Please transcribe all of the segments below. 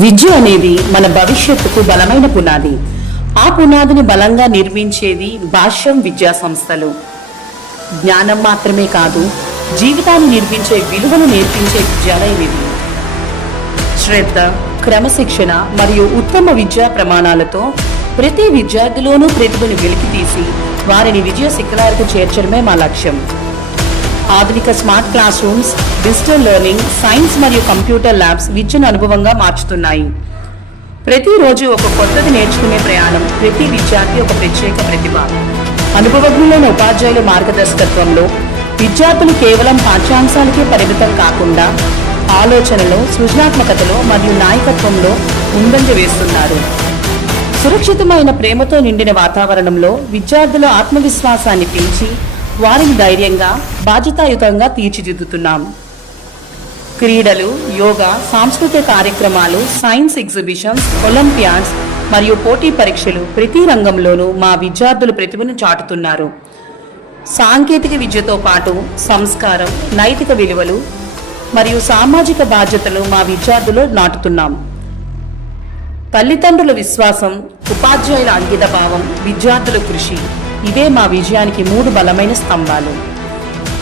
విద్య అనేది మన భవిష్యత్తుకు బలమైన పునాది. ఆ పునాదిని బలంగా నిర్మించేది భాష్యం విద్యా సంస్థలు. జ్ఞానం మాత్రమే కాదు, జీవితాన్ని నిర్మించే విలువను నేర్పించే విద్యాలయం ఇది. శ్రద్ధ, క్రమశిక్షణ మరియు ఉత్తమ విద్యా ప్రమాణాలతో ప్రతి విద్యార్థిలోనూ ప్రతిభను వెలికితీసి వారిని విజయ శిఖరాలకు చేర్చడమే మా లక్ష్యం. ఆధునిక smart class rooms, digital learning, science మరియు కంప్యూటర్ ల్యాబ్స్ విద్యను అనుభవంగా మార్చుతున్నాయి. ప్రతిరోజు ఒక కొత్తది నేర్చుకునే ప్రయాణం, ప్రతి విద్యార్థి ఒక ప్రత్యేక ప్రతిభ. అనుభవజ్ఞులైన ఉపాధ్యాయుల మార్గదర్శకత్వంలో విద్యార్థులు కేవలం పాఠ్యాంశాలకే పరిమితం కాకుండా ఆలోచనలో, సృజనాత్మకతలో మరియు నాయకత్వంలో ముందంజ వేస్తున్నారు. సురక్షితమైన ప్రేమతో నిండిన వాతావరణంలో విద్యార్థుల ఆత్మవిశ్వాసాన్ని పెంచి వారిని ధైర్యంగా, బాధ్యతాయుతంగా తీర్చిదిద్దుతున్నాం. క్రీడలు, యోగా, సాంస్కృతిక కార్యక్రమాలు, సైన్స్ ఎగ్జిబిషన్స్, ఒలింపియాడ్స్ మరియు పోటీ పరీక్షలు ప్రతి రంగంలోనూ మా విద్యార్థులు ప్రతిభను చాటుతున్నారు. సాంకేతిక విద్యతో పాటు సంస్కారం, నైతిక విలువలు మరియు సామాజిక బాధ్యతలు మా విద్యార్థులు నాటుతున్నాం. తల్లిదండ్రుల విశ్వాసం, ఉపాధ్యాయుల అంకిత భావం, విద్యార్థుల కృషి, ఇవే మా విజయానికి 3 బలమైన స్తంభాలు.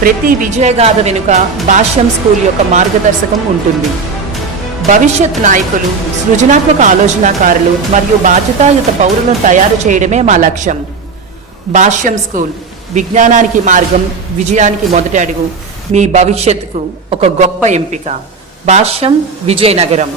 ప్రతి విజయగాథ వెనుక భాష్యం స్కూల్ యొక్క మార్గదర్శకం ఉంటుంది. భవిష్యత్ నాయకులు, సృజనాత్మక ఆలోచనాకారులు మరియు బాధ్యతాయుత పౌరులను తయారు చేయడమే మా లక్ష్యం. భాష్యం స్కూల్, విజ్ఞానానికి మార్గం, విజయానికి మొదటి అడుగు, మీ భవిష్యత్తుకు ఒక గొప్ప ఎంపిక. భాష్యం, విజయనగరం.